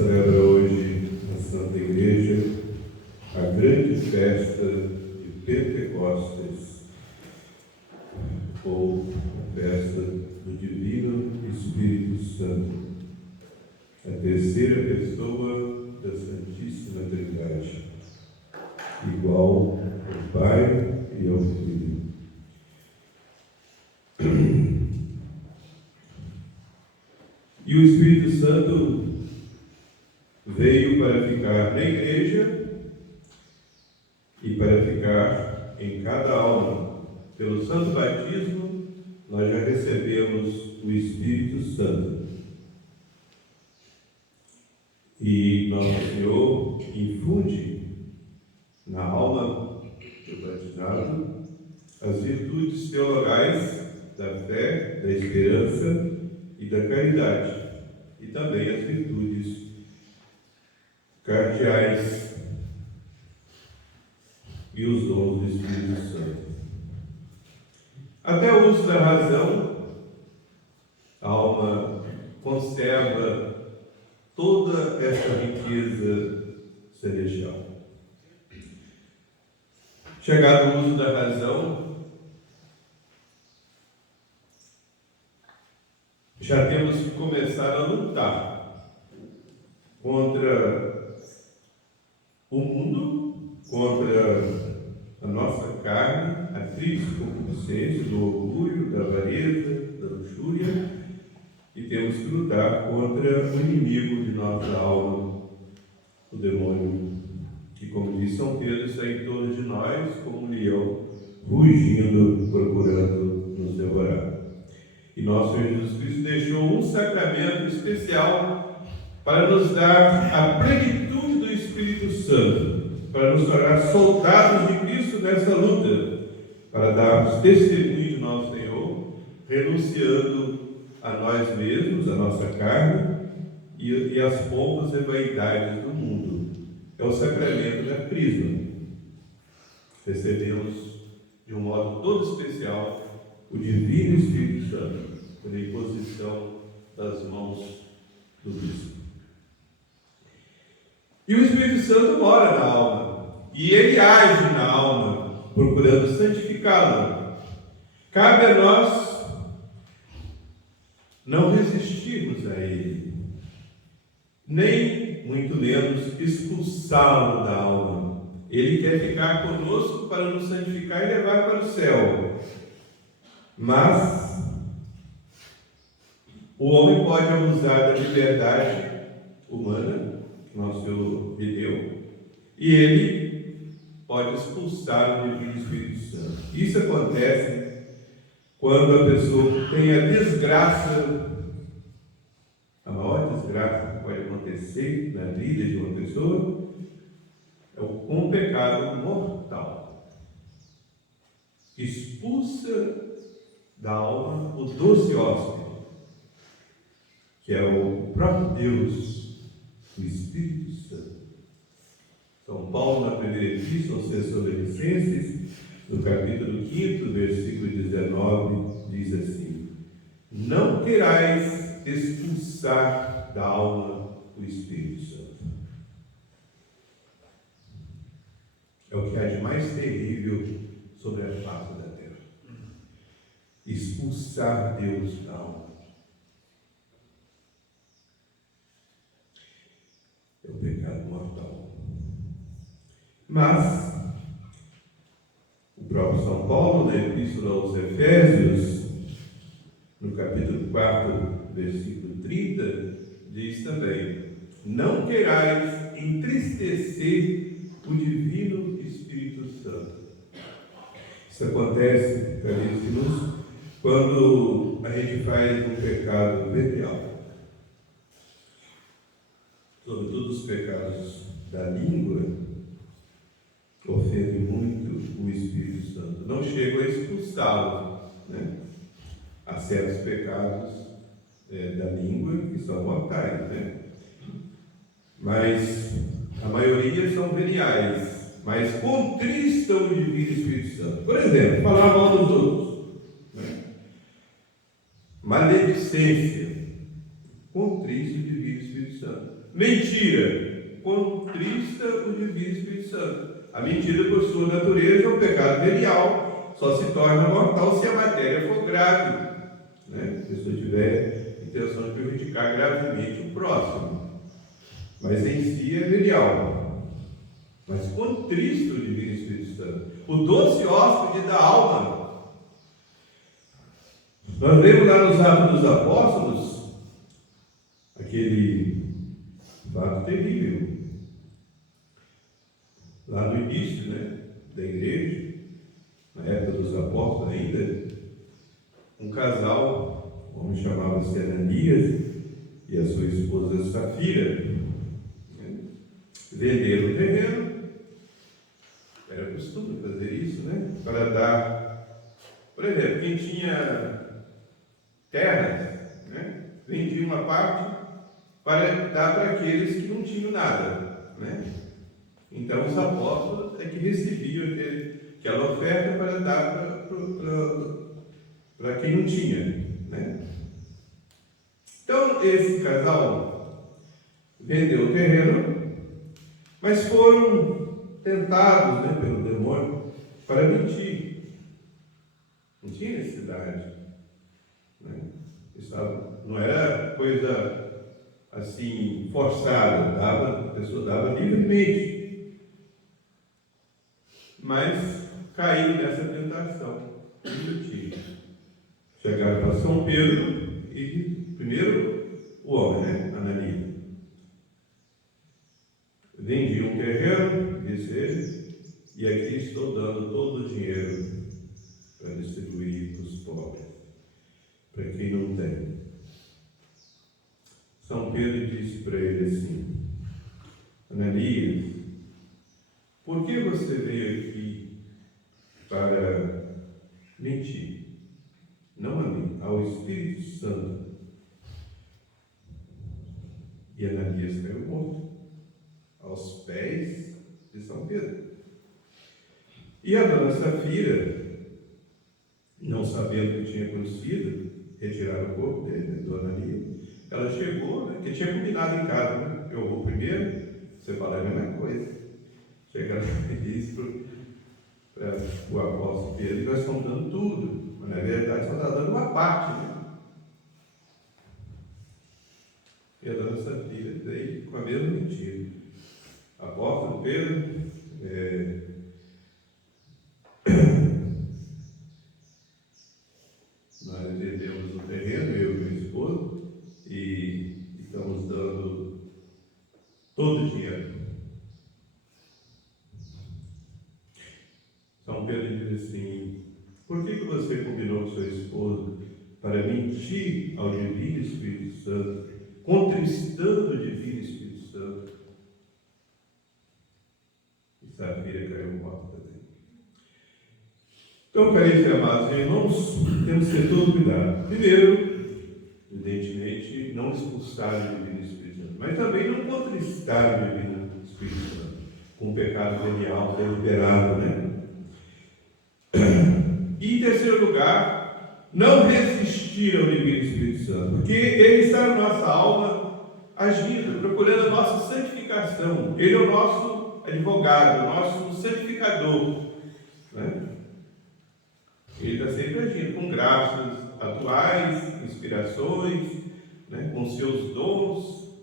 celebra hoje na Santa Igreja a grande festa de Pentecostes, ou a festa do Divino Espírito Santo, a terceira pessoa da Santíssima Trindade, igual ao Pai e ao Filho. E o Espírito Santo veio para ficar na igreja e para ficar em cada alma. Pelo santo batismo, nós já recebemos o Espírito Santo. E Nosso Senhor infunde na alma do batizado as virtudes teologais da fé, da esperança e da caridade, e também as virtudes cardeais e os dons do Espírito Santo. Até o uso da razão, a alma conserva toda essa riqueza celestial. Chegado o uso da razão, já temos que começar a lutar contra o mundo, contra a nossa carne, a triste concupiscência, do orgulho, da avareza, da luxúria, e temos que lutar contra o inimigo de nossa alma, o demônio, que, como diz São Pedro, está em torno de nós como um leão, rugindo, procurando nos devorar. E nosso Senhor Jesus Cristo deixou um sacramento especial para nos dar a plenitude do Espírito Santo, para nos tornar soldados de Cristo nessa luta, para darmos testemunho de nosso Senhor, renunciando a nós mesmos, a nossa carne e as pompas e vaidades do mundo. É o sacramento da Crisma. Recebemos de um modo todo especial o Divino Espírito Santo, por imposição das mãos do bispo. E o Espírito Santo mora na alma, e ele age na alma, procurando santificá-la. Cabe a nós não resistirmos a ele, nem, muito menos, expulsá-lo da alma. Ele quer ficar conosco para nos santificar e levar para o céu. Mas o homem pode abusar da liberdade humana que nosso Senhor lhe deu, e ele pode expulsar o Divino Espírito Santo. Isso acontece quando a pessoa tem a desgraça, a maior desgraça que pode acontecer na vida de uma pessoa, é um pecado mortal. Expulsa da alma o doce hóspede, que é o próprio Deus, o Espírito Santo. São Paulo, na primeira epístola aos Tessalonicenses, no capítulo 5, versículo 19, diz assim: não querais expulsar da alma o Espírito Santo. É o que há de mais terrível sobre a face da terra. Expulsar Deus da alma. É o pecado mortal. Mas o próprio São Paulo, na Epístola aos Efésios, no capítulo 4, versículo 30, diz também: não querais entristecer o Divino Espírito Santo. Isso acontece, caríssimos, quando a gente faz um pecado venial. Sobretudo os pecados da língua ofendem muito o Espírito Santo. Não chegam a expulsá-lo, né? Há certos pecados da língua que são mortais, né? Mas a maioria são veniais, mas contristam o Divino Espírito Santo. Por exemplo, falar mal dos outros, né? Maledicência, contrista o Divino Espírito Santo. Mentira, contrista o Divino Espírito Santo. A mentira, por sua natureza, é um pecado venial, só se torna mortal se a matéria for grave, né? Se a pessoa tiver intenção de prejudicar gravemente o próximo, mas em si é venial. Mas contrista o Divino Espírito Santo, o doce hóspede da alma. Nós lemos lá nos Atos dos Apóstolos aquele fato terrível, lá no início, né, da igreja, na época dos apóstolos ainda, um casal, o homem chamava-se Ananias e a sua esposa Safira, né, venderam o terreno. Era costume fazer isso, né, para dar, por exemplo, quem tinha terras, né, vendia uma parte para dar para aqueles que não tinham nada, né? Então os apóstolos é que recebiam aquela oferta para dar para quem não tinha, né? Então esse casal vendeu o terreno, mas foram tentados, né, pelo demônio para mentir. Não tinha necessidade, né? Não era coisa assim forçada, a pessoa dava livremente, mas caiu nessa tentação de mentir. Chegaram para São Pedro e primeiro o homem, né, Ananias, vendi um terreno, disse ele, e aqui estou dando todo o dinheiro para distribuir para os pobres, para quem não tem. São Pedro disse para ele assim: Ananias, por que você veio aqui para mentir? Não a mim, ao Espírito Santo. E Ananias caiu morto aos pés de São Pedro. E a dona Safira, não sabendo o que tinha acontecido, retiraram o corpo dele, do Ananias. Ela chegou, né, que tinha combinado em casa, né? Eu vou primeiro, você fala a mesma coisa. Chega e disse para o apóstolo Pedro, e nós estamos dando tudo, mas na verdade só está dando uma parte, né? E a dona Safira veio com a mesma mentira. Apóstolo Pedro, nós vendemos o terreno, eu e meu esposo, e estamos dando todo o dinheiro. São Pedro diz assim: por que você combinou com seu esposo para mentir ao Divino Espírito Santo, contristando o Divino Espírito Santo? E Safira caiu morta também. Então, caríssimos e amados irmãos, temos que ter todo cuidado. Primeiro, evidentemente, não expulsar o Divino Espírito Santo, mas também não contristar o Divino Espírito Santo com um pecado venial deliberado, né? E em terceiro lugar, não resistir ao Divino Espírito Santo, porque Ele está na nossa alma agindo, procurando a nossa santificação. Ele é o nosso advogado, o nosso santificador, né? Ele está sempre agindo com graças atuais, inspirações, né, com seus dons.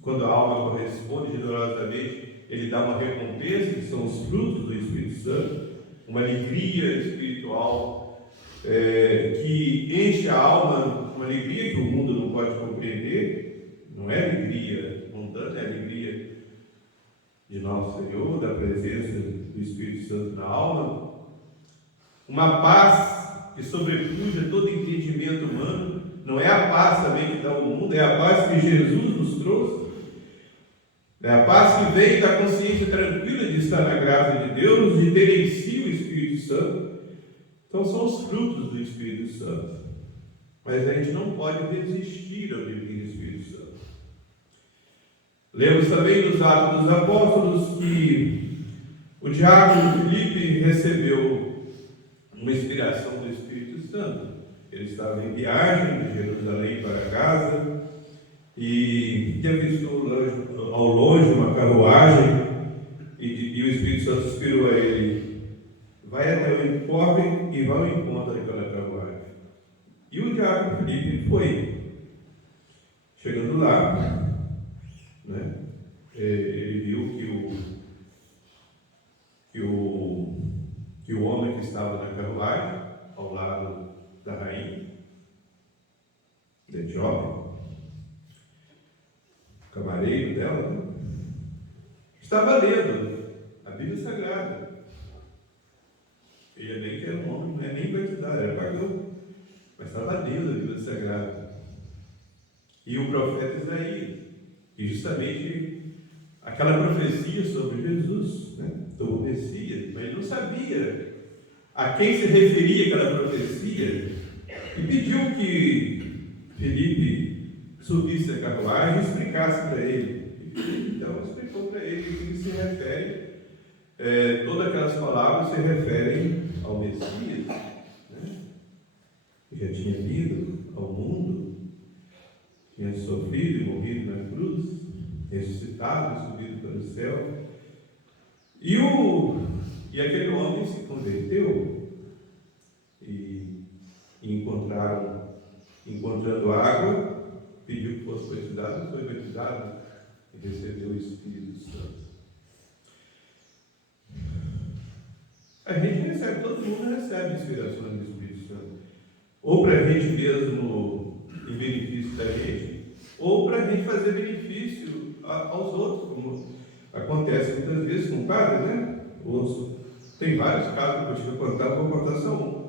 Quando a alma corresponde generosamente, Ele dá uma recompensa, que são os frutos do Espírito Santo, uma alegria espiritual que enche a alma, uma alegria que o mundo não pode compreender. Não é alegria mundana, é alegria de nosso Senhor, da presença do Espírito Santo na alma. Uma paz que sobrepuja todo entendimento humano. Não é a paz também que dá ao mundo, é a paz que Jesus nos trouxe. É a paz que vem da consciência tranquila de estar na graça de Deus, de ter em si o Espírito Santo. Então são os frutos do Espírito Santo. Mas a gente não pode resistir ao Divino Espírito Santo. Lemos também nos Atos dos Apóstolos que o diácono Filipe recebeu uma inspiração do Espírito Santo. Ele estava em viagem de Jerusalém para casa e tinha visto ao longe uma carruagem, e o Espírito Santo inspirou a ele: vai até o encobre e vai ao encontro daquela carruagem. E o diácono Felipe foi. Chegando lá, né, ele viu que o homem que estava na carruagem, ao lado da rainha da Etiópia, o camareiro dela, né, estava lendo a Bíblia Sagrada. Ele nem que era um homem, não é nem batizado, era pagão, mas estava lendo a Bíblia Sagrada. E o profeta Isaías, e justamente aquela profecia sobre Jesus, né, do Messias, mas ele não sabia a quem se referia aquela profecia, e pediu que Felipe subisse a carruagem e explicasse para ele. E Felipe então explicou para ele que se refere, todas aquelas palavras se referem ao Messias, né, que já tinha vindo ao mundo, tinha sofrido e morrido na cruz, ressuscitado e subido para o céu. E aquele homem se converteu e encontrando água, pediu que fosse batizado, foi batizado e recebeu o Espírito Santo. A gente recebe, todo mundo recebe inspiração do Espírito Santo, ou para a gente mesmo em benefício da gente, ou para a gente fazer benefício aos outros, como acontece muitas vezes com o padre, né? Tem vários casos que eu vou contar, vou contar só um.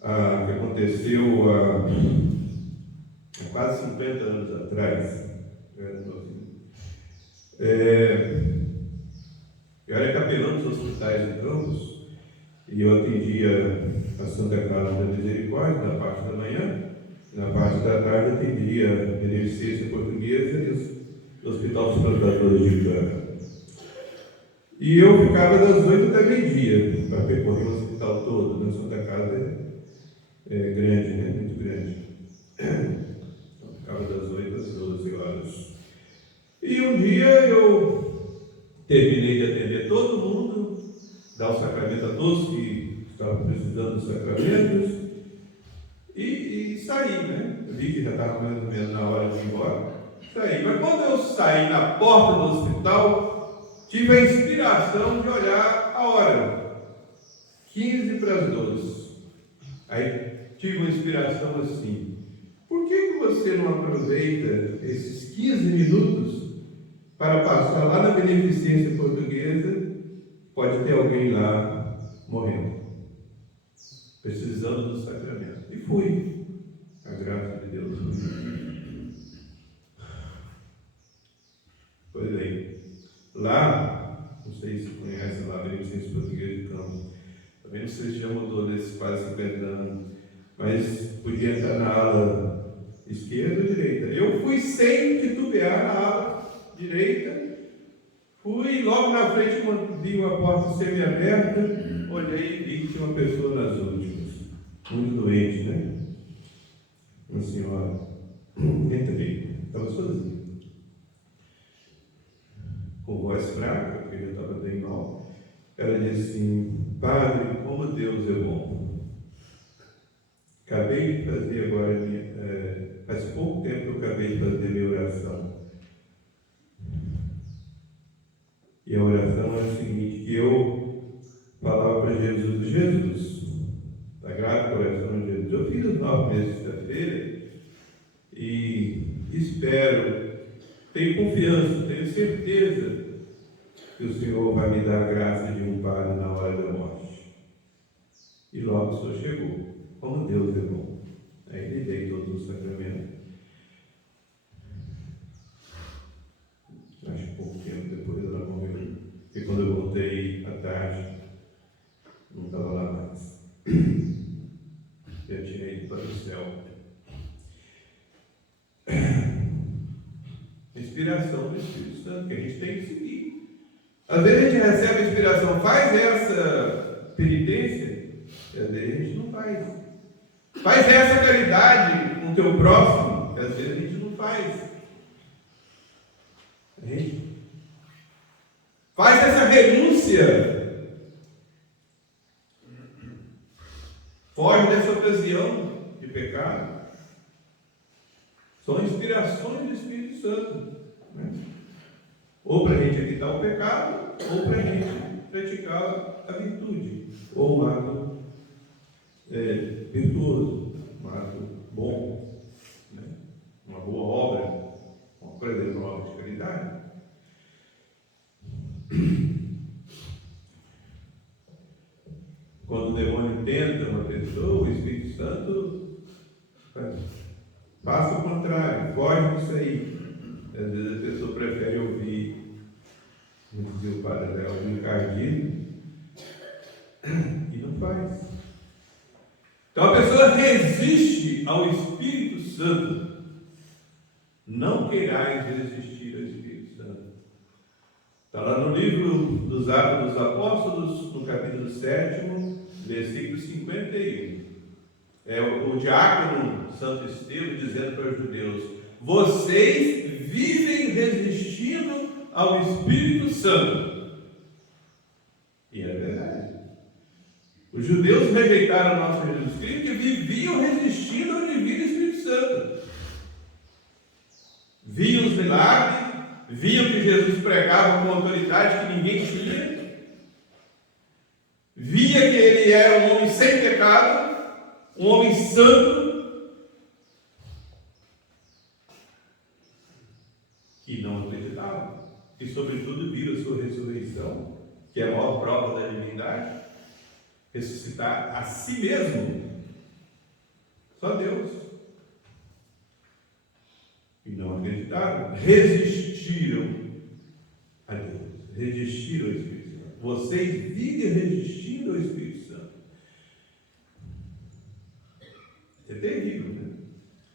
Que aconteceu há quase 50 anos atrás. Eu era capelão dos hospitais de Campos e eu atendia a Santa Casa da Misericórdia na parte da manhã, e na parte da tarde atendia a Beneficência Portuguesa e o Hospital dos Plantadores de Cana. E eu ficava das 8 até meio-dia para percorrer o hospital todo. Na Santa Casa é grande, né? Muito grande. Então, ficava das 8 às 12 horas. E um dia eu terminei de atender todo mundo, dar o sacramento a todos que estavam precisando dos sacramentos, e saí, né? Eu vi que já estava mais ou menos na hora de ir embora. Saí. Mas quando eu saí na porta do hospital, tive a inspiração de olhar a hora, 15 para as 12. Aí tive uma inspiração assim: por que você não aproveita esses 15 minutos para passar lá na Beneficência Portuguesa? Pode ter alguém lá morrendo, precisando do sacramento. E fui. A graça de Deus. Pois bem. Lá, não sei se conhece lá, a Beneficência Portuguesa de Campos. Também não sei se já mudou nesses quase 50 anos, mas podia entrar na ala esquerda ou direita. Eu fui sem titubear na ala direita, fui logo na frente, quando vi uma porta semi-aberta, olhei e vi que tinha uma pessoa nas últimas, muito doente, né? Uma senhora. Entrei, estava sozinha, com voz fraca, porque eu estava bem mal. Ela disse assim: Padre, como Deus é bom. Acabei de fazer agora, faz pouco tempo que eu acabei de fazer minha oração. E a oração é o seguinte, que eu falava para Jesus: Jesus, Sagrado Coração de Jesus, eu fiz os 9 meses de sexta-feira e espero, tenho confiança, tenho certeza que o Senhor vai me dar a graça de um padre na hora da morte. E logo o Senhor chegou. Como Deus é bom. Aí lhe dei todos os sacramentos. Acho que pouco tempo depois ela morreu. E quando eu voltei à tarde, não estava lá mais. Eu tinha ido para o céu. Inspiração do Espírito Santo, que a gente tem que seguir. Às vezes a gente recebe a inspiração, faz essa penitência, e às vezes a gente não faz. Faz essa caridade com o teu próximo, e às vezes a gente não faz. Faz essa renúncia. Foge dessa ocasião de pecado. São inspirações do Espírito Santo, né? Ou para a gente evitar o pecado, ou para a gente praticar a virtude, ou um ato virtuoso, um ato bom, né? Uma boa obra, por exemplo, uma obra de caridade. Quando o demônio tenta uma pessoa, o Espírito Santo passa o contrário, foge disso aí. Às vezes a pessoa prefere ouvir, como dizia o padre dela, ouvir um cardíaco e não faz. Então a pessoa resiste ao Espírito Santo. Não querais resistir ao Espírito Santo. Está lá no livro dos Atos dos Apóstolos, no capítulo 7, versículo 51. É o diácono Santo Estevão dizendo para os judeus: vocês vivem resistindo ao Espírito Santo. E é verdade. Os judeus rejeitaram o nosso Jesus Cristo e viviam resistindo ao Divino Espírito Santo. Viam os milagres, viam que Jesus pregava com autoridade que ninguém tinha, via que ele era um homem sem pecado, um homem santo, e não acreditavam. E sobretudo viram a sua ressurreição, que é a maior prova da divindade, ressuscitar a si mesmo. Só Deus. E não acreditaram, resistiram a Deus, resistiram ao Espírito Santo. Vocês vivem resistindo ao Espírito Santo. É terrível, né?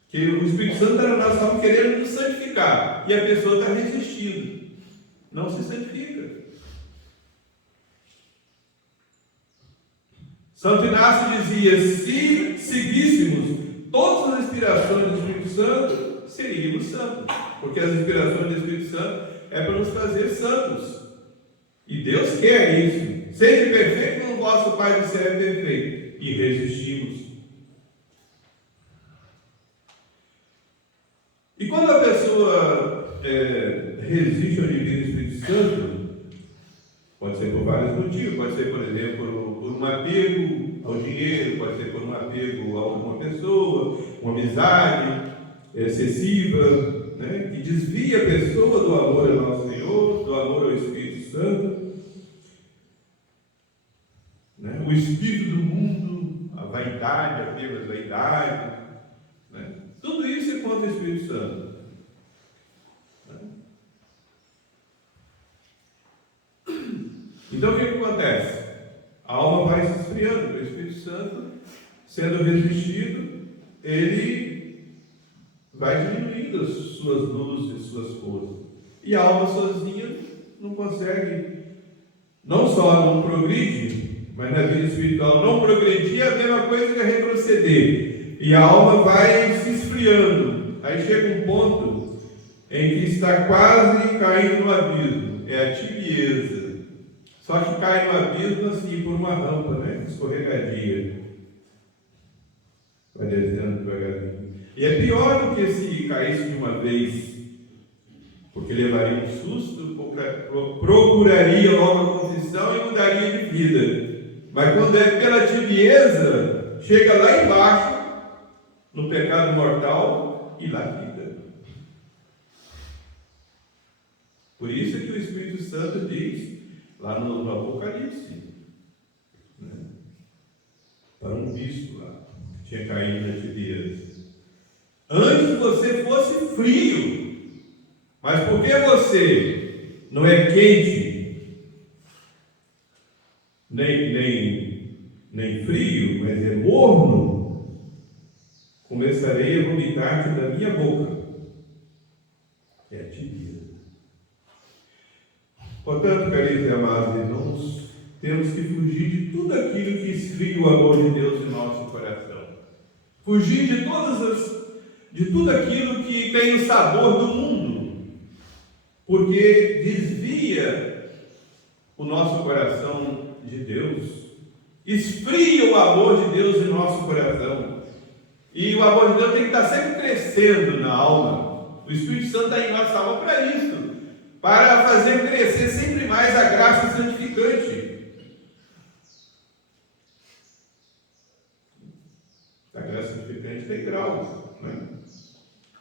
Que o Espírito Santo era nós estamos querendo nos santificar e a pessoa está resistindo, não se santifica. Santo Inácio dizia: se seguíssemos todas as inspirações do Espírito Santo, seríamos santos, porque as inspirações do Espírito Santo é para nos fazer santos, e Deus quer isso. Seja perfeito como o vosso Pai do céu é perfeito, e resistimos. E quando a pessoa resiste ao Divino Espírito Santo, pode ser por vários motivos, pode ser, por exemplo, por um apego ao dinheiro, pode ser por um apego a alguma pessoa, uma amizade excessiva, né, que desvia a pessoa do amor ao nosso Senhor, do amor ao Espírito Santo, né, o espírito do mundo, a vaidade, apenas vaidade, né, tudo isso é contra o Espírito Santo. Né? Então o que acontece? A alma vai se esfriando, o Espírito Santo, sendo resistido, ele vai diminuindo as suas luzes, suas forças. E a alma sozinha não consegue, não só não progride, mas na vida espiritual não progredir é a mesma coisa que retroceder. E a alma vai se esfriando. Aí chega um ponto em que está quase caindo no abismo. É a tibieza. Só que cai no abismo assim, por uma rampa, né? Escorregadia. Vai descendo devagarinho. E é pior do que se caísse de uma vez, porque levaria um susto, procuraria logo a confissão e mudaria de vida. Mas quando é pela tibieza, chega lá embaixo, no pecado mortal, e lá fica. Por isso é que o Espírito Santo diz, lá no Apocalipse, né, para um bispo lá, que tinha caído na tibieza: antes você fosse frio, mas porque você não é quente, nem frio, mas é morno, começarei a vomitar-te da minha boca. É a tibieza. Portanto, caríssimos e amados irmãos, temos que fugir de tudo aquilo que esfria o amor de Deus em nosso coração. Fugir de tudo aquilo que tem o sabor do mundo. porque desvia o nosso coração de Deus, esfria o amor de Deus em nosso coração. E o amor de Deus tem que estar sempre crescendo na alma. O Espírito Santo está em nossa alma para isso, para fazer crescer sempre mais a graça santificante. A graça santificante tem graus, né?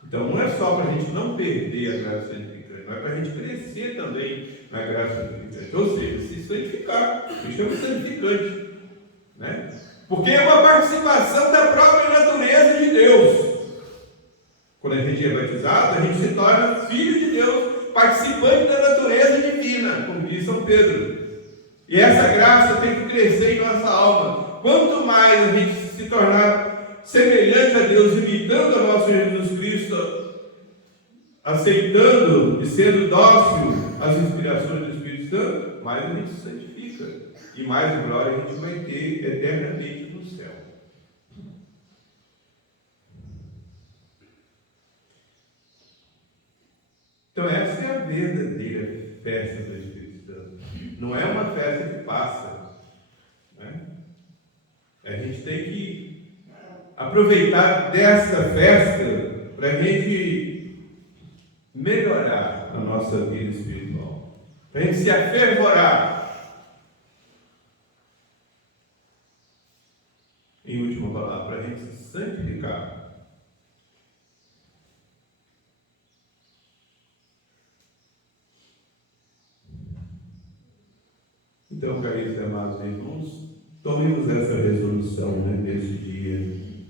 Então não é só para a gente não perder a graça santificante, mas para a gente crescer também na graça santificante. Ou seja, se santificar, isso é um santificante, né? Porque é uma participação da própria natureza de Deus. Quando a gente é batizado, a gente se torna filho de Deus, participante da natureza divina, como diz São Pedro. E essa graça tem que crescer em nossa alma. Quanto mais a gente se tornar semelhante a Deus, imitando a nosso Jesus Cristo, aceitando e sendo dócil às inspirações do Espírito Santo, mais a gente se santifica. E mais glória a gente vai ter eternamente no céu. Então essa é a verdadeira festa do Espírito Santo. Não é uma festa que passa, né? A gente tem que aproveitar dessa festa para a gente melhorar a nossa vida espiritual, para a gente se afervorar. Em última palavra, para a gente se santificar. Então, caríssimos amados irmãos, tomemos essa resolução, né, nesse dia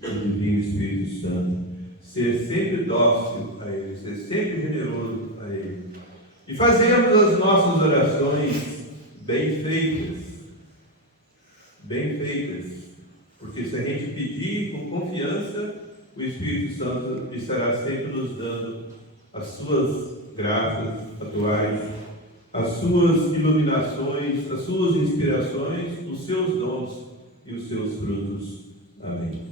do Divino Espírito Santo, ser sempre dócil a Ele, ser sempre generoso a Ele, e fazermos as nossas orações bem feitas, porque se a gente pedir com confiança, o Espírito Santo estará sempre nos dando as suas graças atuais, as suas iluminações, as suas inspirações, os seus dons e os seus frutos. Amém.